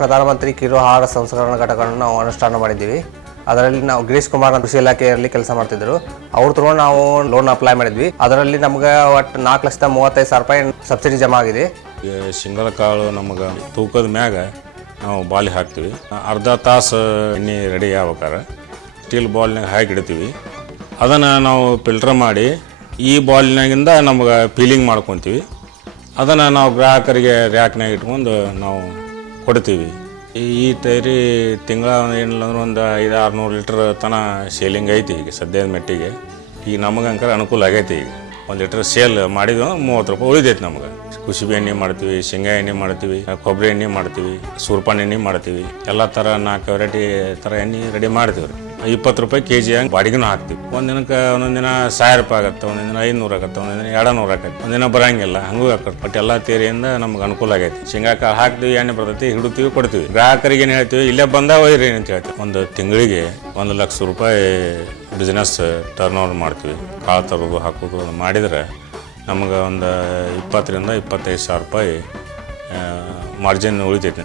ಪ್ರಧಾನಮಂತ್ರಿ ಕಿರು ಆಹಾರ ಸಂಸ್ಕರಣ ಘಟಕವನ್ನು ನಾವು ಅನುಷ್ಠಾನ ಮಾಡಿದ್ದೀವಿ. ಅದರಲ್ಲಿ ನಾವು ಗಿರೀಶ್ ಕುಮಾರ್ ಕೃಷಿ ಇಲಾಖೆಯಲ್ಲಿ ಕೆಲಸ ಮಾಡ್ತಿದ್ರು. ಅವ್ರ ತ್ರೂ ನಾವು ಲೋನ್ ಅಪ್ಲೈ ಮಾಡಿದ್ವಿ. ಅದರಲ್ಲಿ ನಮ್ಗೆ ಒಟ್ಟು ನಾಲ್ಕು ಲಕ್ಷದ ಮೂವತ್ತೈದು ಸಾವಿರ ರೂಪಾಯಿ ಸಬ್ಸಿಡಿ ಜಮಾ ಆಗಿದೆ. ಈ ಶಿಂಗಳ ಕಾಳು ನಮಗೆ ತೂಕದ ಮ್ಯಾಗ ನಾವು ಬಾಲಿ ಹಾಕ್ತೀವಿ. ಅರ್ಧ ತಾಸು ಎಣ್ಣೆ ರೆಡಿ ಆಗ್ಬೇಕಾದ್ರೆ ಸ್ಟೀಲ್ ಬಾಲ್ನಾಗ ಹಾಕಿ ಇಡ್ತೀವಿ. ಅದನ್ನು ನಾವು ಫಿಲ್ಟರ್ ಮಾಡಿ ಈ ಬಾಲ್ನಾಗಿಂದ ನಮ್ಗೆ ಫೀಲಿಂಗ್ ಮಾಡ್ಕೊತೀವಿ. ಅದನ್ನು ನಾವು ಗ್ರಾಹಕರಿಗೆ ರ್ಯಾಕ್ನಾಗ ಇಟ್ಕೊಂಡು ನಾವು ಕೊಡ್ತೀವಿ. ಈ- ತೈರಿ ತಿಂಗಳ ಏನಿಲ್ಲ ಅಂದ್ರೆ ಒಂದು ಐದು ಆರುನೂರು ಲೀಟ್ರ್ ತನ ಸೇಲಿಂಗ್ ಐತಿ ಈಗ ಸದ್ಯದ ಮೆಟ್ಟಿಗೆ. ಈಗ ನಮಗೆ ಅಂಕರ ಅನುಕೂಲ ಆಗೈತಿ ಈಗ. ಒಂದು ಲೀಟ್ರ್ ಸೇಲ್ ಮಾಡಿದ್ವಿ ಮೂವತ್ತು ರೂಪಾಯಿ ಉಳಿದೈತಿ ನಮಗೆ. ಕುಸುಬಿ ಎಣ್ಣೆ ಮಾಡ್ತೀವಿ, ಶೇಂಗಾ ಎಣ್ಣೆ ಮಾಡ್ತೀವಿ ಕೊಬ್ಬರಿ ಎಣ್ಣೆ ಮಾಡ್ತೀವಿ, ಸೂರ್ಪಾನ್ ಎಣ್ಣೆ ಮಾಡ್ತೀವಿ. ಎಲ್ಲ ಥರ ನಾಲ್ಕು ವೆರೈಟಿ ಥರ ಎಣ್ಣೆ ರೆಡಿ ಮಾಡ್ತೀವಿ ರೀ ಇಪ್ಪತ್ತು ರೂಪಾಯಿ ಕೆ ಜಿ ಹಂಗೆ ಬಾಡಿಗೆನೂ ಹಾಕ್ತೀವಿ. ಒಂದಿನಕ್ಕೆ ಒಂದೊಂದಿನ ಒಂದೊಂದು ದಿನ ಸಾವಿರ ರೂಪಾಯಿ ಆಗುತ್ತೆ ಒಂದಿನ ದಿನ ಐನೂರು ಆಗುತ್ತೆ ಒಂದೊಂದಿನ ದಿನ ಎರಡು ನೂರು ಆಗತ್ತೆ ಒಂದಿನ ಬರಂಗಿಲ್ಲ, ಹಂಗೂ ಹಾಕೋದು. ಬಟ್ ಎಲ್ಲ ತೇರಿಯಿಂದ ನಮ್ಗೆ ಅನುಕೂಲ ಆಗೈತಿ. ಶೇಂಗಾ ಕಾಳು ಹಾಕ್ತೀವಿ, ಎಣ್ಣೆ ಬರ್ತೈತಿ, ಹಿಡಿತೀವಿ, ಕೊಡ್ತೀವಿ. ಗ್ರಾಹಕರಿಗೆ ಏನು ಹೇಳ್ತೀವಿ, ಇಲ್ಲೇ ಬಂದ ಒಯ್ರಿ ಅಂತ ಹೇಳ್ತೀವಿ. ಒಂದು ತಿಂಗಳಿಗೆ ಒಂದು ಲಕ್ಷ ರೂಪಾಯಿ ಬಿಸ್ನೆಸ್ ಟರ್ನ್ ಓವರ್ ಮಾಡ್ತೀವಿ. ಕಾಳು ತರೋದು, ಹಾಕೋದು ಮಾಡಿದರೆ ನಮ್ಗೆ ಒಂದು ಇಪ್ಪತ್ತರಿಂದ ಇಪ್ಪತ್ತೈದು ಸಾವಿರ ರೂಪಾಯಿ ಮಾರ್ಜಿನ್ ಉಳಿತೈತಿ.